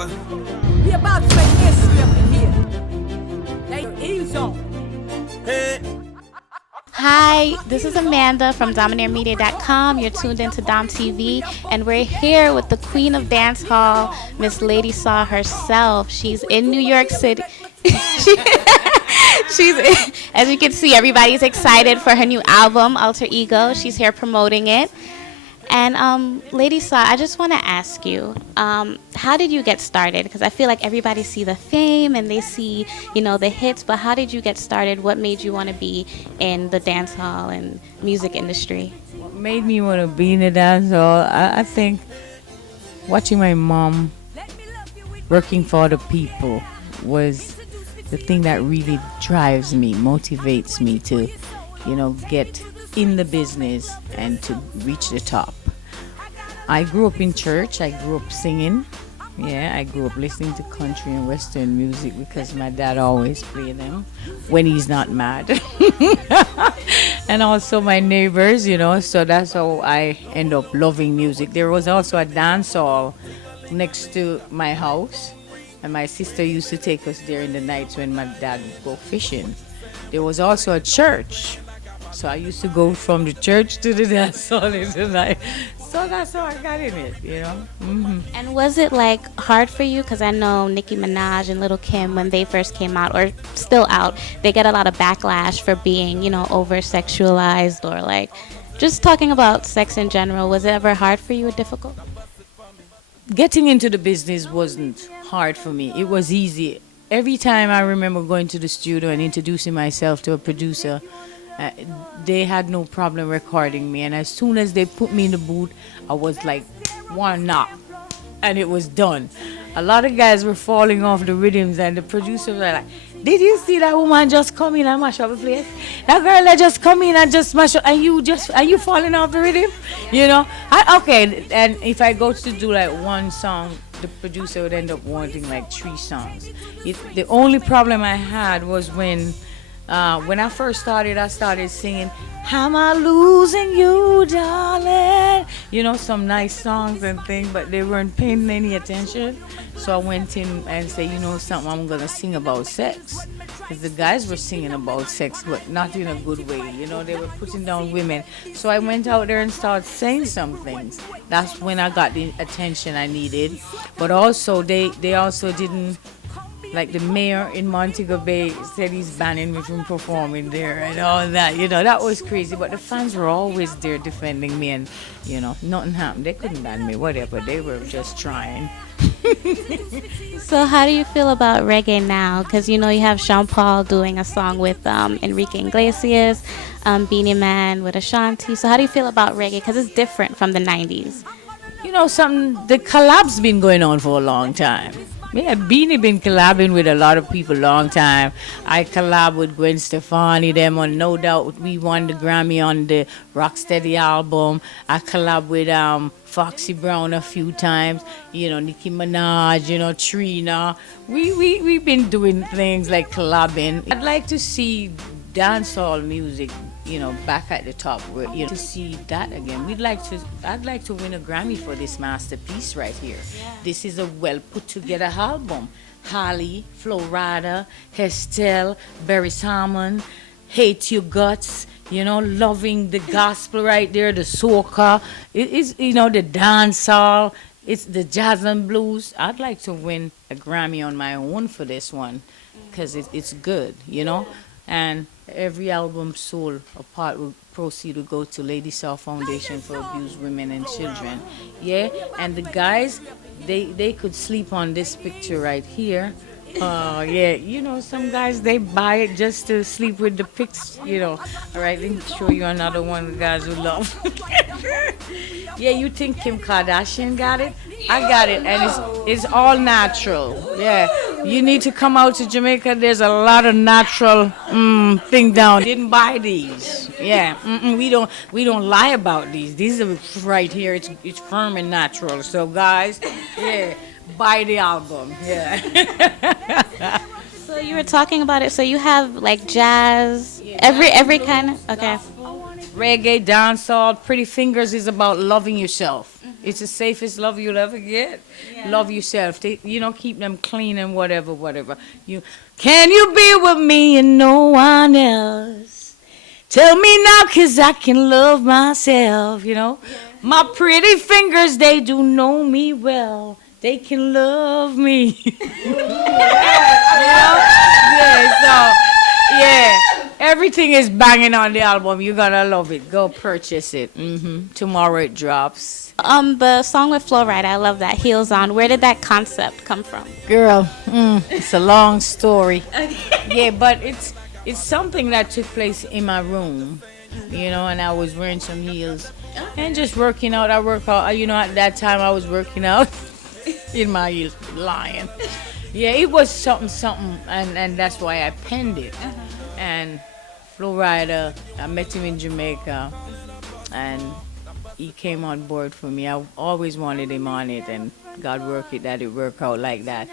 Water. We about to make history up in here. They ease on. Hey. Hi, this is Amanda from DominatorMedia.com. You're tuned into DOMTV, and we're here with the queen of dance hall, Miss Lady Saw herself. She's in New York City. As you can see, everybody's excited for her new album, Alter Ego. She's here promoting it. And Lady Saw, I just want to ask you, how did you get started? Because I feel like everybody see the fame and they see, the hits, but how did you get started? What made you want to be in the dance hall and music industry? What made me want to be in the dance hall, I think watching my mom working for the people was the thing that really drives me, motivates me to, get in the business and to reach the top. I grew up in church. I grew up singing. Yeah, I grew up listening to country and western music because my dad always played them when he's not mad. And also my neighbors, so that's how I end up loving music. There was also a dance hall next to my house, and my sister used to take us there in the nights when my dad would go fishing. There was also a church. So I used to go from the church to the dance hall in the night. So that's how I got in it, Mm-hmm. And was it hard for you? Because I know Nicki Minaj and Lil' Kim, when they first came out, or still out, they get a lot of backlash for being, over-sexualized or just talking about sex in general. Was it ever hard for you or difficult? Getting into the business wasn't hard for me. It was easy. Every time I remember going to the studio and introducing myself to a producer, they had no problem recording me, and as soon as they put me in the booth, I was like one knock and it was done. A lot of guys were falling off the rhythms, and the producers were like, did you see that woman just come in and mash up the place? That girl that just come in and just mash up, and are you falling off the rhythm? Okay, and if I go to do one song, the producer would end up wanting 3 songs. The only problem I had was when I first started, I started singing, am I losing you, darling? Some nice songs and things, but they weren't paying any attention. So I went in and said, something, I'm going to sing about sex. Because the guys were singing about sex, but not in a good way. They were putting down women. So I went out there and started saying some things. That's when I got the attention I needed. But also, they also didn't, the mayor in Montego Bay said he's banning me from performing there and all that. That was crazy. But the fans were always there defending me, and, nothing happened. They couldn't ban me, whatever. They were just trying. So how do you feel about reggae now? Because, you have Sean Paul doing a song with Enrique Iglesias, Beanie Man with Ashanti. So how do you feel about reggae? Because it's different from the 90s. The collab's been going on for a long time. Yeah, Beanie been collabing with a lot of people a long time. I collab with Gwen Stefani, them on No Doubt. We won the Grammy on the Rocksteady album. I collab with Foxy Brown a few times. Nicki Minaj, Trina. We've been doing things like collabing. I'd like to see dancehall music, back at the top, to see that again. I'd like to win a Grammy for this masterpiece right here. Yeah. This is a well put together album. Holly, Florida, Estelle, Barry Salmon, Hate Your Guts, loving the gospel right there, the soca. It is, the dancehall, it's the jazz and blues. I'd like to win a Grammy on my own for this one, because it's good, And every album sold, a part will proceed to go to Lady Saw Foundation for Abused Women and Children. Yeah, and the guys, they could sleep on this picture right here. Yeah, some guys, they buy it just to sleep with the pics, All right, let me show you another one of the guys who love. Yeah, you think Kim Kardashian got it? I got it, and it's all natural. Yeah, you need to come out to Jamaica. There's a lot of natural thing down. Didn't buy these. Yeah, we don't lie about these. These are right here. It's firm and natural. So guys, yeah, buy the album. Yeah. So you were talking about it. So you have jazz, every kind of, okay. Reggae, dancehall. Pretty Fingers is about loving yourself. It's the safest love you'll ever get. Love yourself. Keep them clean and whatever. Can you be with me and no one else? Tell me now, 'cause I can love myself. My pretty fingers, they do know me well. They can love me. Everything is banging on the album. You're gonna love it. Go purchase it. Tomorrow it drops. The song with Flo Rida, I love that. Heels On. Where did that concept come from? Girl, it's a long story. Yeah, but it's something that took place in my room, and I was wearing some heels and just working out. I work out, at that time I was working out in my heels, lying. Yeah, it was something, and that's why I penned it. And Flo Rida, I met him in Jamaica, and he came on board for me. I always wanted him on it, and God worked it that it worked out like that.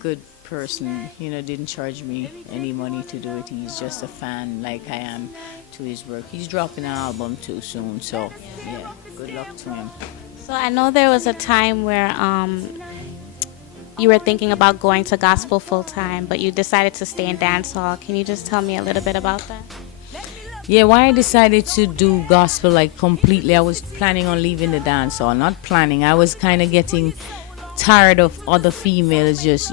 Good person, didn't charge me any money to do it. He's just a fan like I am to his work. He's dropping an album too soon, so yeah, good luck to him. So I know there was a time where you were thinking about going to gospel full time, but you decided to stay in dancehall. Can you just tell me a little bit about that? Yeah, why I decided to do gospel like completely, I was planning on leaving the dancehall. Not planning, I was kind of getting tired of other females just,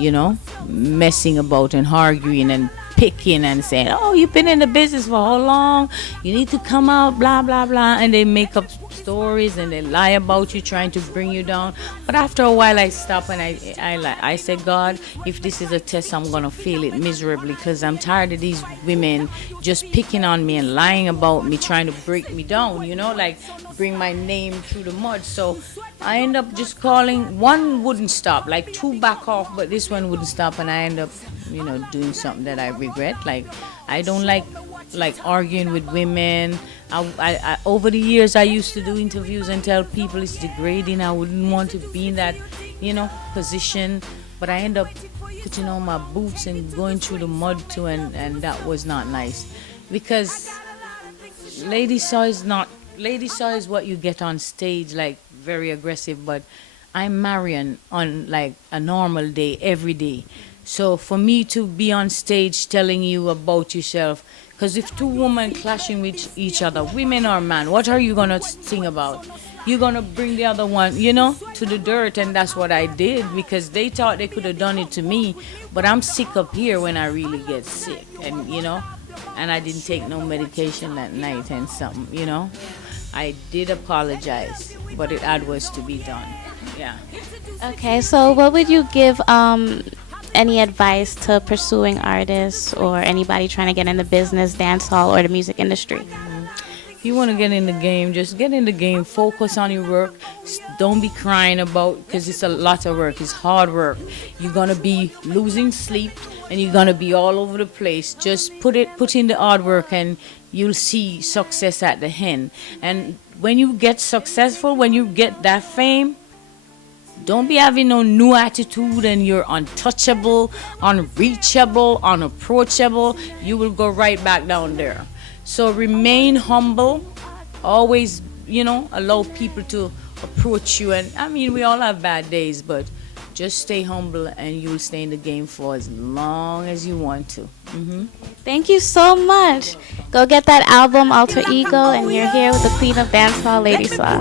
messing about and arguing and picking and saying, oh, you've been in the business for how long? You need to come out, blah, blah, blah. And they make up stories and they lie about you, trying to bring you down. But after a while, I stopped and I said, God, if this is a test, I'm going to fail it miserably, because I'm tired of these women just picking on me and lying about me, trying to break me down, like bring my name through the mud. So I end up just calling. One wouldn't stop, like two back off, but this one wouldn't stop, and I end up, doing something that I regret. Like, I don't like arguing with women. I over the years I used to do interviews and tell people it's degrading. I wouldn't want to be in that, position, but I end up putting on my boots and going through the mud too, and that was not nice, because Lady Saw is what you get on stage, like very aggressive, but I'm Marion on like a normal day, every day. So for me to be on stage telling you about yourself, because if two women clashing with each other, women or man, what are you going to sing about? You're going to bring the other one, to the dirt, and that's what I did, because they thought they could have done it to me, but I'm sick up here when I really get sick, and, and I didn't take no medication that night and something, I did apologize, but it was to be done. Yeah. Okay, so what would you give any advice to pursuing artists or anybody trying to get in the business, dancehall, or the music industry? If you want to get in the game, just get in the game. Focus on your work. Don't be crying about, because it's a lot of work. It's hard work. You're going to be losing sleep, and you're going to be all over the place. Just put in the hard work, and you'll see success at the end. And when you get successful, when you get that fame, don't be having no new attitude and you're untouchable, unreachable, unapproachable. You will go right back down there. So remain humble. Always, allow people to approach you. And I mean, we all have bad days, but just stay humble and you'll stay in the game for as long as you want to. Thank you so much. Go get that album, Alter Ego, and you're here with the queen of dancehall, Lady Saw.